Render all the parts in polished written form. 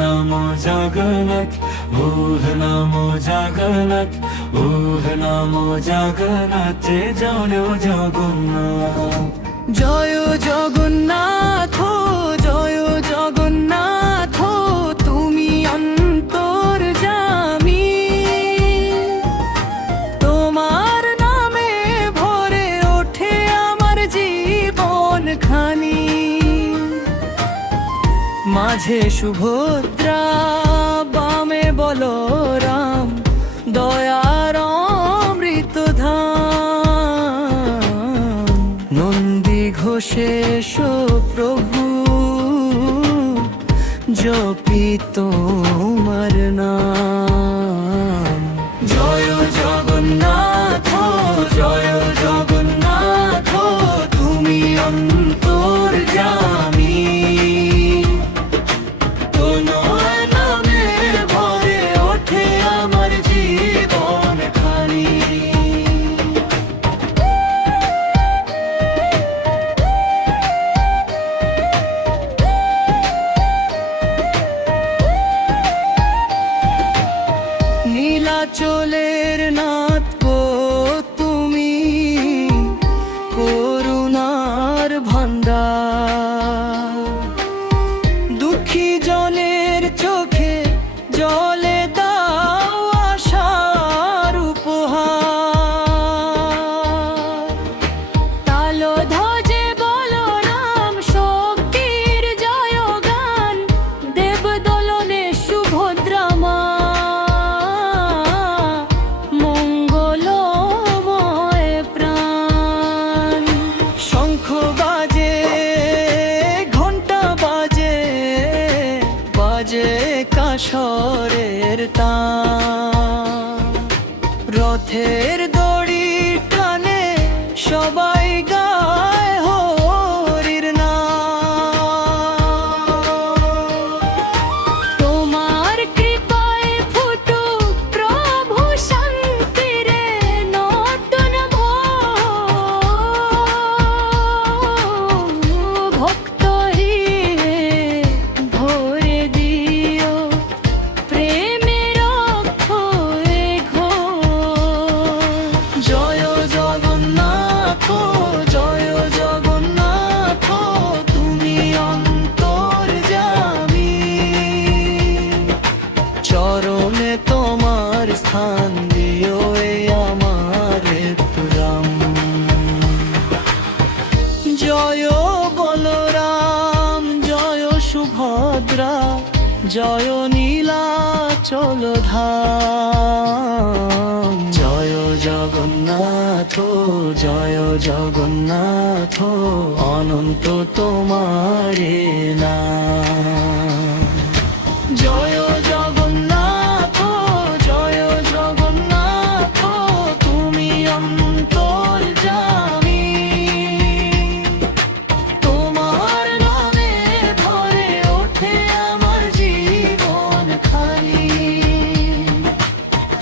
নমো জগন্নাথ, ওহ নমো জগন্নাথ, ওহ নমো জগন্নাথ, জয় জগন্নাথ। জয় জগন্নাথ, জয় জগন্নাথ, তুমি অন্তর্যামী। তোমার নামে ভরে ওঠে আমার জীবন খানি। মাঝে সুভদ্রা, বামে বলরাম, দয়ার অমৃত ধাম। নন্দী ঘোষেশ প্রভু, জপি তোমার নাম। জয় জগন্নাথ, জয় জগন্নাথ, তুমি অন্তর্যামী। তোমার নামে ভরে ওঠে আমার জীবন খানি। নীলাচলের নাথ গো তুমি, করুণার ভান্ডার। দুঃখী জনের চোখে জলে দাও আশার উপহার। তালো ধ্বজে বলরাম, শক্তির জয়গান, দেব দলনে সুভদ্রা মা, মঙ্গলময় প্রাণ। শঙ্খ বাজে, ঘণ্টা বাজে, বাজে কাসরের তান। রথের দড়ি টানে সবাই গায় হরির নাম। তোমার কৃপায় ফুটুক প্রভু শান্তিরে নতুন ভোর। ভক্ত হৃদয়ে ভরে দিও প্রেমের অক্ষয় ঘোর। জয় জগন্নাথ, জয় জগন্নাথ, তুমি অন্তর্যামী। চরণে তোমার স্থান দিও এ আমার রাম। জয় বলরাম, জয় সুভদ্রা, জয় নীলাচল ধাম। জয় জগন্নাথ, জয় জগন্নাথ, অনন্ত তোমারে নাম। জয় জগন্নাথ, জয় জগন্নাথ, তুমি অন্তর্যামী। তোমার নামে ভরে ওঠে আমার জীবন খানি।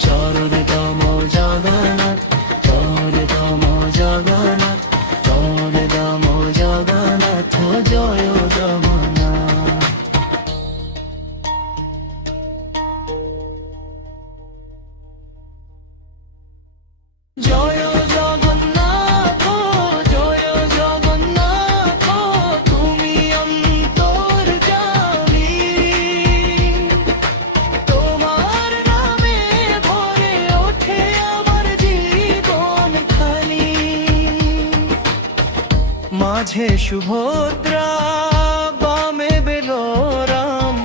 চরণে তম জগন্নাথ, চরণে তম জগন্নাথ, চরণে তম জগন্নাথ, জয় জগন্নাথ। জয় জগন্নাথ, জয় জগন্নাথ, তুমি অন্তর্যামী। তোমার নামে ভরে ওঠে আমার জীবন খানি। মাঝে সুভদ্রা, বামে বেলরাম,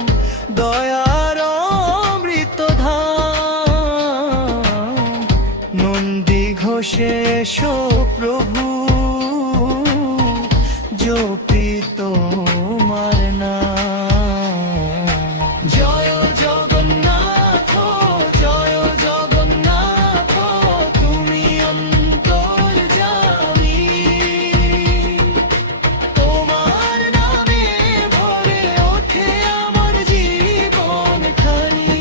দয়ার অমৃত ধাম। নন্দী ঘোষেশ প্রভু, জপি তোমার নাম। জয় জগন্নাথ, জয় জগন্নাথ, তুমি অন্তর্যামী। তোমার নামে ভরে ওঠে আমার জীবন খানি।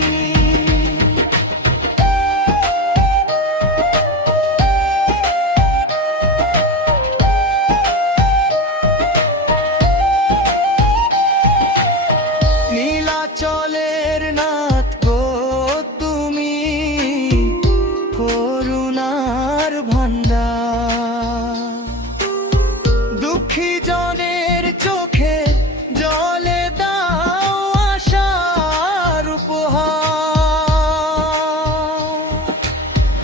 চলের নাথ গো তুমি, করুণার ভান্ডার। দুঃখী জনের চোখে জলে দাও আশার উপহার।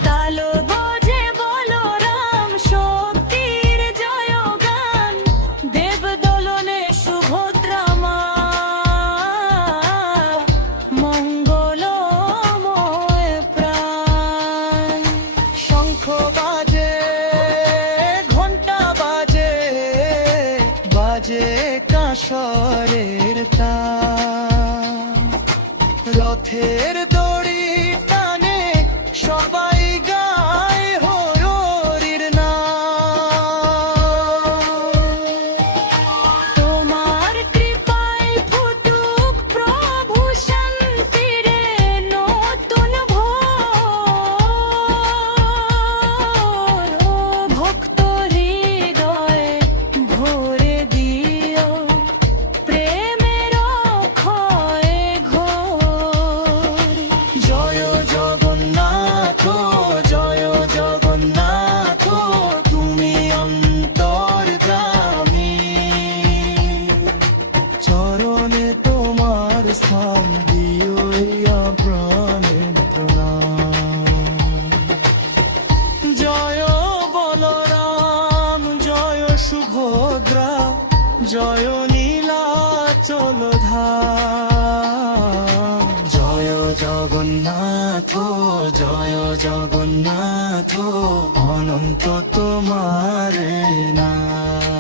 তালো বাজে বলরাম শক্তির জয়গান, দেব দোলনে সুভদ্রা মা, মঙ্গলময় প্রাণ। শঙ্খ বাজে, ঘণ্টা বাজে, বাজে কাঁসরের তান। রথের দড়ি টানে সবাই গায় হরির নাম। তোমার কৃপায় ফুটুক প্রভু শান্তির নতুন ভোর। ও ভক্ত হৃদয়ে ভরে দিও প্রেমের অক্ষয় ঘোর। জয় জগন্নাথ, জয় জগন্নাথ, তুমি অন্তর্যামী। চরণে তোমার স্থান দিও ইয়া প্রাণের প্রণাম। জয় বলরাম, জয় সুভদ্রা, জয় নীলাচল ধাম। জয় জগন্নাথ, জয় জগন্নাথ, অনন্ত তোমার নাম।